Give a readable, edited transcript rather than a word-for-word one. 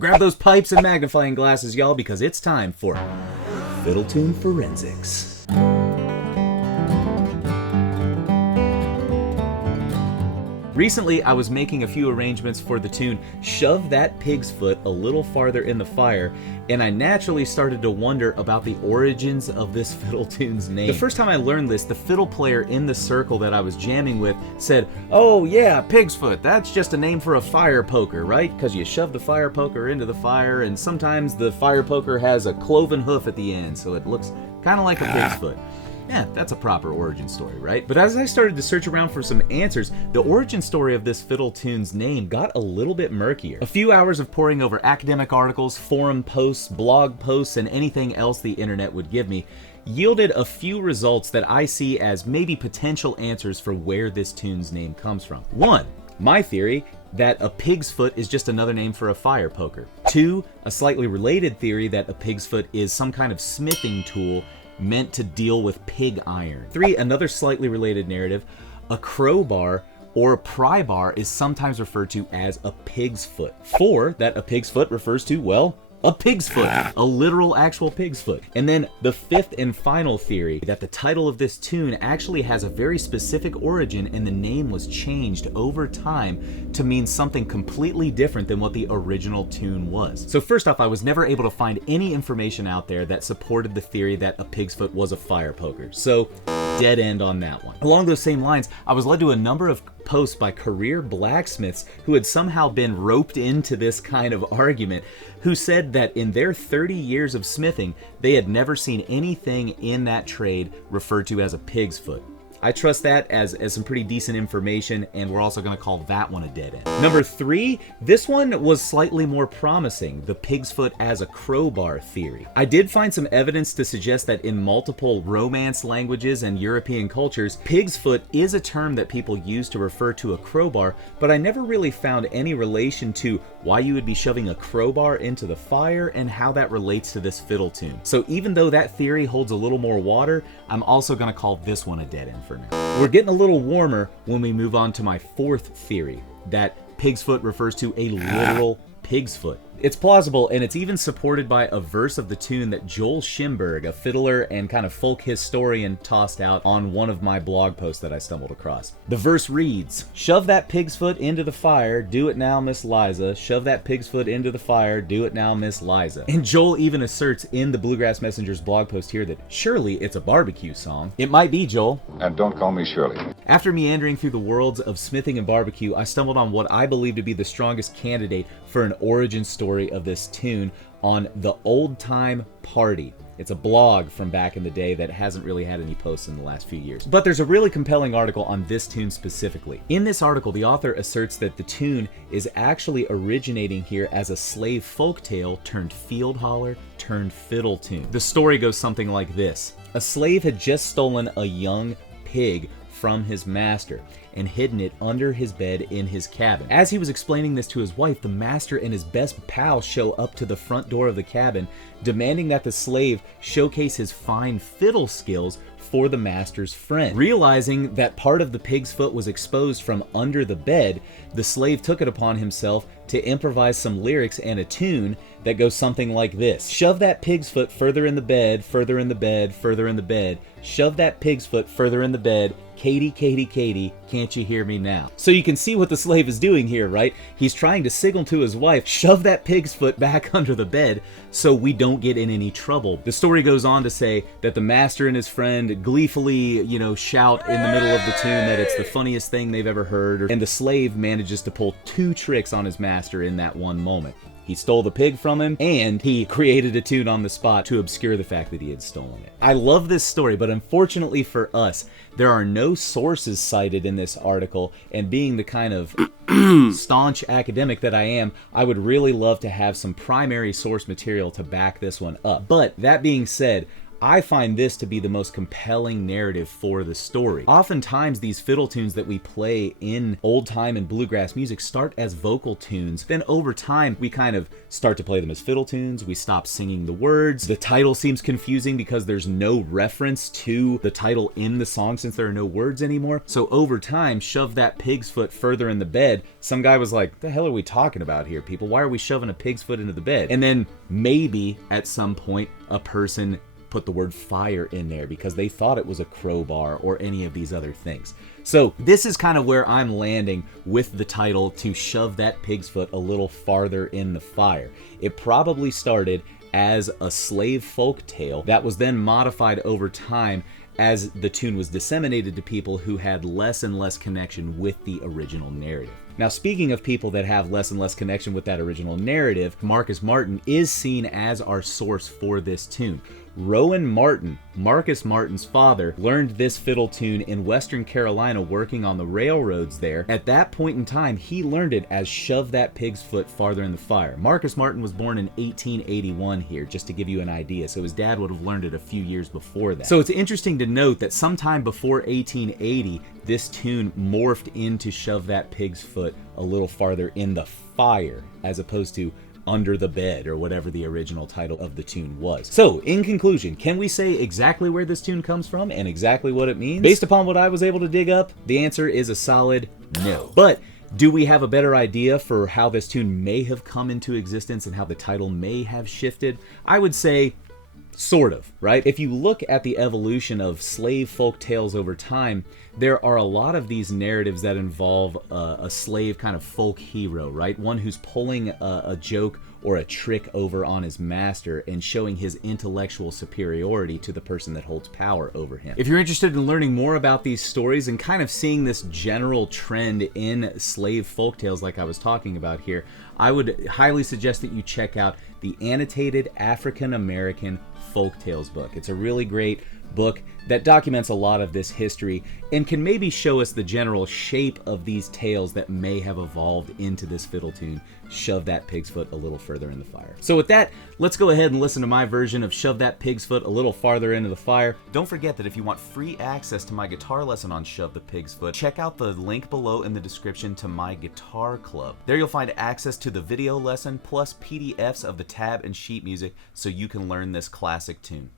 Grab those pipes and magnifying glasses, y'all, because it's time for Fiddle Tune Forensics. Recently, I was making a few arrangements for the tune Shove That Pig's Foot a Little Farther in the Fire, and I naturally started to wonder about the origins of this fiddle tune's name. The first time I learned this, the fiddle player in the circle that I was jamming with said, "Oh yeah, pig's foot, that's just a name for a fire poker, right? Because you shove the fire poker into the fire, and sometimes the fire poker has a cloven hoof at the end, so it looks kind of like a pig's foot." Yeah, that's a proper origin story, right? But as I started to search around for some answers, the origin story of this fiddle tune's name got a little bit murkier. A few hours of poring over academic articles, forum posts, blog posts, and anything else the internet would give me yielded a few results that I see as maybe potential answers for where this tune's name comes from. 1. My theory that a pig's foot is just another name for a fire poker. 2. A slightly related theory that a pig's foot is some kind of smithing tool meant to deal with pig iron. 3, another slightly related narrative, a crowbar or a pry bar is sometimes referred to as a pig's foot. 4, that a pig's foot refers to, well, a pig's foot, a literal actual pig's foot. And then the 5th and final theory, that the title of this tune actually has a very specific origin and the name was changed over time to mean something completely different than what the original tune was. So first off, I was never able to find any information out there that supported the theory that a pig's foot was a fire poker. So dead end on that one. Along those same lines, I was led to a number of posts by career blacksmiths who had somehow been roped into this kind of argument, who said that in their 30 years of smithing, they had never seen anything in that trade referred to as a pig's foot. I trust that as some pretty decent information, and we're also going to call that one a dead end. Number 3, this one was slightly more promising, the pig's foot as a crowbar theory. I did find some evidence to suggest that in multiple Romance languages and European cultures, pig's foot is a term that people use to refer to a crowbar, but I never really found any relation to why you would be shoving a crowbar into the fire and how that relates to this fiddle tune. So even though that theory holds a little more water, I'm also going to call this one a dead end for now. We're getting a little warmer when we move on to my 4th theory, that pig's foot refers to a literal pig's foot. It's plausible, and it's even supported by a verse of the tune that Joel Schimberg, a fiddler and kind of folk historian, tossed out on one of my blog posts that I stumbled across. The verse reads, "Shove that pig's foot into the fire, do it now, Miss Liza. Shove that pig's foot into the fire, do it now, Miss Liza." And Joel even asserts in the Bluegrass Messenger's blog post here that surely it's a barbecue song. It might be, Joel. And don't call me Shirley. After meandering through the worlds of smithing and barbecue, I stumbled on what I believe to be the strongest candidate for an origin story of this tune on The Old Time Party. It's a blog from back in the day that hasn't really had any posts in the last few years. But there's a really compelling article on this tune specifically. In this article, the author asserts that the tune is actually originating here as a slave folktale turned field holler turned fiddle tune. The story goes something like this. A slave had just stolen a young pig from his master and hidden it under his bed in his cabin. As he was explaining this to his wife, the master and his best pal show up to the front door of the cabin, demanding that the slave showcase his fine fiddle skills for the master's friend. Realizing that part of the pig's foot was exposed from under the bed, the slave took it upon himself to improvise some lyrics and a tune that goes something like this. Shove that pig's foot further in the bed, further in the bed, further in the bed. Shove that pig's foot further in the bed. Katie, Katie, Katie, can't you hear me now? So you can see what the slave is doing here, right? He's trying to signal to his wife, shove that pig's foot back under the bed so we don't get in any trouble. The story goes on to say that the master and his friend gleefully, shout in the middle of the tune that it's the funniest thing they've ever heard, and the slave manages to pull 2 tricks on his master in that one moment. He stole the pig from him, and he created a tune on the spot to obscure the fact that he had stolen it. I love this story, but unfortunately for us, there are no sources cited in this article, and being the kind of staunch academic that I am, I would really love to have some primary source material to back this one up. But that being said, I find this to be the most compelling narrative for the story. Oftentimes, these fiddle tunes that we play in old time and bluegrass music start as vocal tunes. Then over time, we kind of start to play them as fiddle tunes. We stop singing the words. The title seems confusing because there's no reference to the title in the song since there are no words anymore. So over time, Shove That Pig's Foot Further in the Bed, some guy was like, the hell are we talking about here, people? Why are we shoving a pig's foot into the bed? And then maybe at some point, a person put the word fire in there because they thought it was a crowbar or any of these other things. So this is kind of where I'm landing with the title, To Shove That Pig's Foot a Little Farther in the Fire. It probably started as a slave folk tale that was then modified over time as the tune was disseminated to people who had less and less connection with the original narrative. Now, speaking of people that have less and less connection with that original narrative, Marcus Martin is seen as our source for this tune. Rowan Martin, Marcus Martin's father, learned this fiddle tune in Western Carolina working on the railroads there. At that point in time, he learned it as Shove That Pig's Foot Farther in the Fire. Marcus Martin was born in 1881 here, just to give you an idea, so his dad would have learned it a few years before that. So it's interesting to note that sometime before 1880, this tune morphed into Shove That Pig's Foot a little farther in the fire, as opposed to Under the Bed, or whatever the original title of the tune was. So, in conclusion, can we say exactly where this tune comes from and exactly what it means? Based upon what I was able to dig up, the answer is a solid no. But do we have a better idea for how this tune may have come into existence and how the title may have shifted? I would say sort of, right? If you look at the evolution of slave folk tales over time, there are a lot of these narratives that involve a slave kind of folk hero, right? One who's pulling a joke or a trick over on his master and showing his intellectual superiority to the person that holds power over him. If you're interested in learning more about these stories and kind of seeing this general trend in slave folk tales like I was talking about here, I would highly suggest that you check out the Annotated African American Folk Tales book. It's a really great book that documents a lot of this history and can maybe show us the general shape of these tales that may have evolved into this fiddle tune, Shove That Pig's Foot a Little Further in the Fire. So with that, let's go ahead and listen to my version of Shove That Pig's Foot a Little Farther into the Fire. Don't forget that if you want free access to my guitar lesson on Shove the Pig's Foot, check out the link below in the description to my guitar club. There you'll find access to the video lesson plus PDFs of the tab and sheet music so you can learn this classic tune.